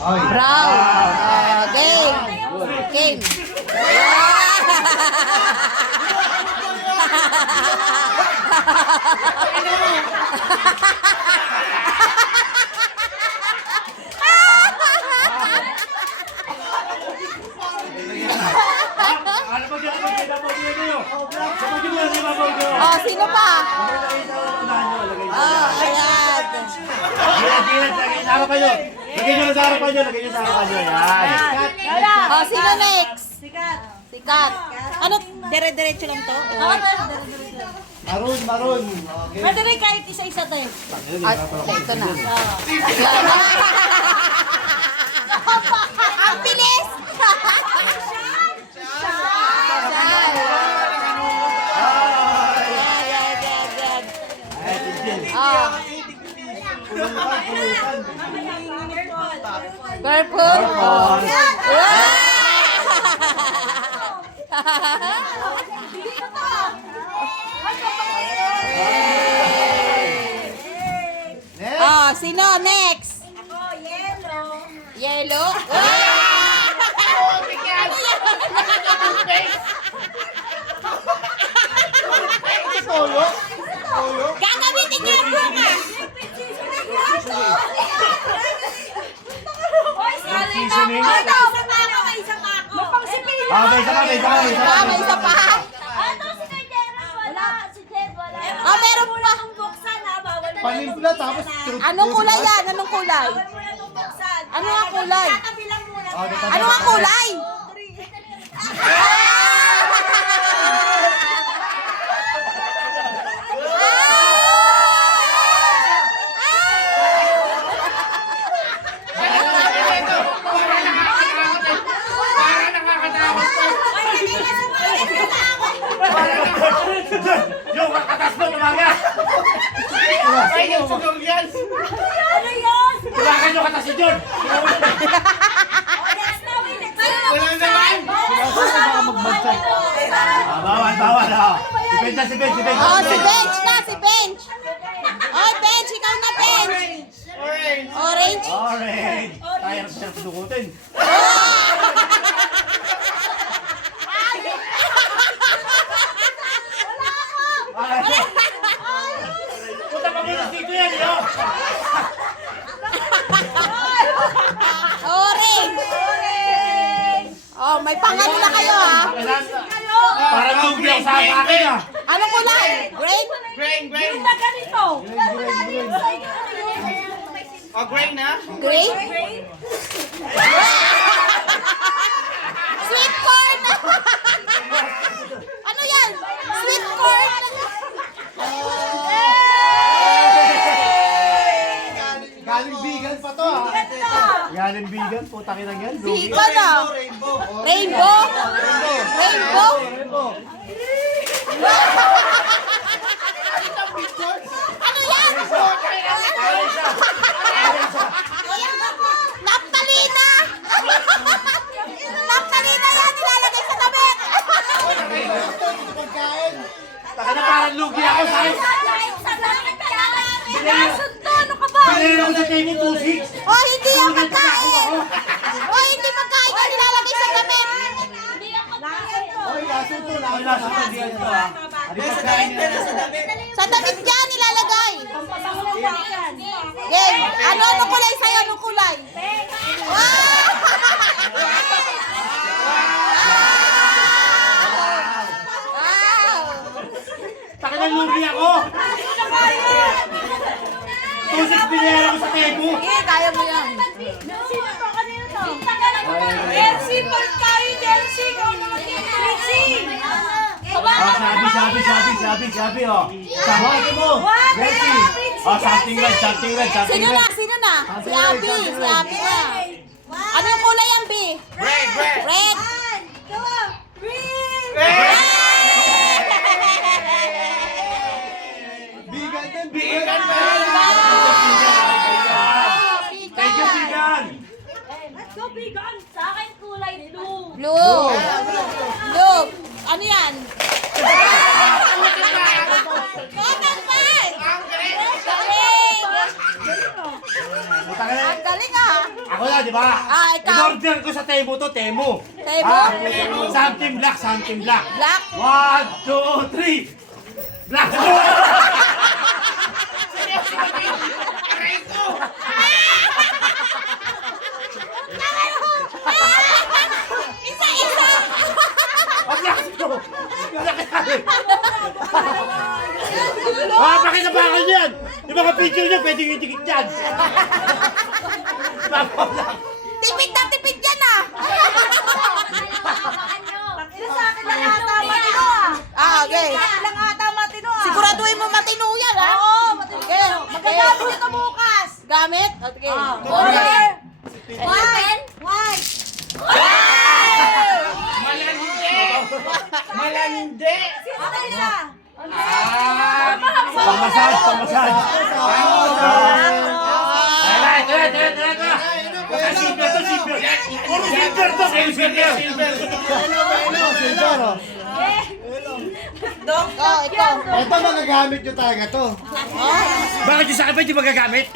Brown. Game. Game. Oh, sino pa? Oh, ayan. Lagay nyo sa harapan nyo. Ayan. Oh, sino next? Sikat. Ano, dire-diretso lang to? Maroon. Okay. Pwede rin kahit isa-isa tayo. Ah, okay, ito na. Ang bilis! Purple. Oh, sino next? Ako, yellow. Yellow. Gagamitin niya yung mga. Hoy, sali na. Seasoning. Ito, isa pa ako, isa pa ako. Mapangsipin. May isa pa. May isa pa. Ito, si Kay Jerry, wala. Si Jed, wala. Ah, meron pa. Kung buksan, ha? Bawal mo na Panimpla, itong tapos buksan, ha? Anong kulay yan? Anong kulay? Bawal mo na itong buksan. Ano nga kulay? Tatabi lang muna. Ano ang kulay? Yung katas mo, tumaga! Ano yun? Tumaga yung katas si John! Oh, next na, wait, next na. Wala naman! Bawal. Si Bench. Oh, si Bench na, si Bench. Oh, Bench, ikaw na, Bench. Orange. Orange! Tayo na siya pinukutin. Puta pa muna dito yan, yo! Orange. Oh, may pangano na kayo, ha? Parang lugi ako sa akin, ah! Anong kulay? Green? Yung na ganito. Green? Sweet corn! Ano yan? Sweet corn! Galing vegan pa to, ah! Galing vegan, puta kinang yan. Bacon, ah. Rainbow? Rainbow? Ano yan? Naptalina! Naptalina yan! Nilalagay sa damit! Taka na parang lugi ako sa akin. Ano ka ba? Pinili ako sa table 2-6. Oh, hindi yan pagkain! Oh, hindi pagkain na nilalagay sa damit! Ay, laso to, hindi ito, ah. Sa damit yan nilalagay! Game! Ano kulay sa'yo? Anong kulay? Wow! Taka na lugi ako! 2-6 pinili ako sa table. Sige, kaya mo yan. Sino to? Kanino to? Jersey, pagkain, Jersey. Ikaw naman yung Jersey. Sabi, oh. Sabi mo. Bessie. Oh, something red. Sino na? Sino na? Si Abby. Si Abby na. Ano yung kulay yan, B? Red. Bigan pa! Thank you, Bigan! Let's go, Bigon. Sa akin, kulay blue. Blue. Blue. Ano yan? Cotton bud. Galing. Ang galing, ah. Ako na, di ba? Ah, ikaw. In-order ko sa Temo to, Temo. Temo? Ah, something black, something black. Black? 1, 2, 3. Black! Isa-isa! Ang black ito! Ah, pakita pa akin yan! Yung mga picture niya, pwede yung itikit yan. Tipid na tipid yan ah! Ito sa akin lang ata matino ah. Ah, okay. Sa akin lang ata matino ah. Siguraduhin mo matino yan ha? Oo, matino. Okay. Magagamit ito bukas. Gamit? Okay. Color. White. White. Malaninde! Okay na. Pamasad, pamasad. Ay, tira. Silver to, silver. Puro silver to, silver. Oh, ito. Ito magagamit nyo talaga to. Bakit yung sa akin ba hindi magagamit?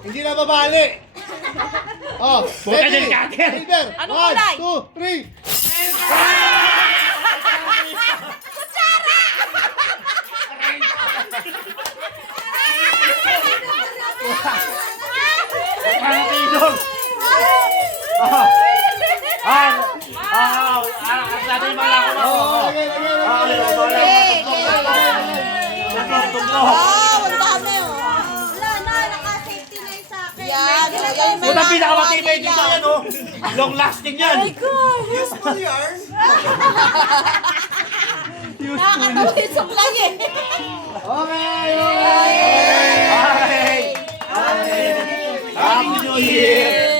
Hindi na babali. Oh, Buka din cutter. Silver. Anong kulay? 1, 2, 3. Para tinong. Natin yung mga ako. Lagay. Wow, ang dami oh. Wala na, naka-safety na yung sa akin. Yan. Yan yung may Ito ang pinakamatibay nakakawali dito yan. yan, oh. Long lasting yan. Nakakatawa yung supply eh. Okay. Happy New Year!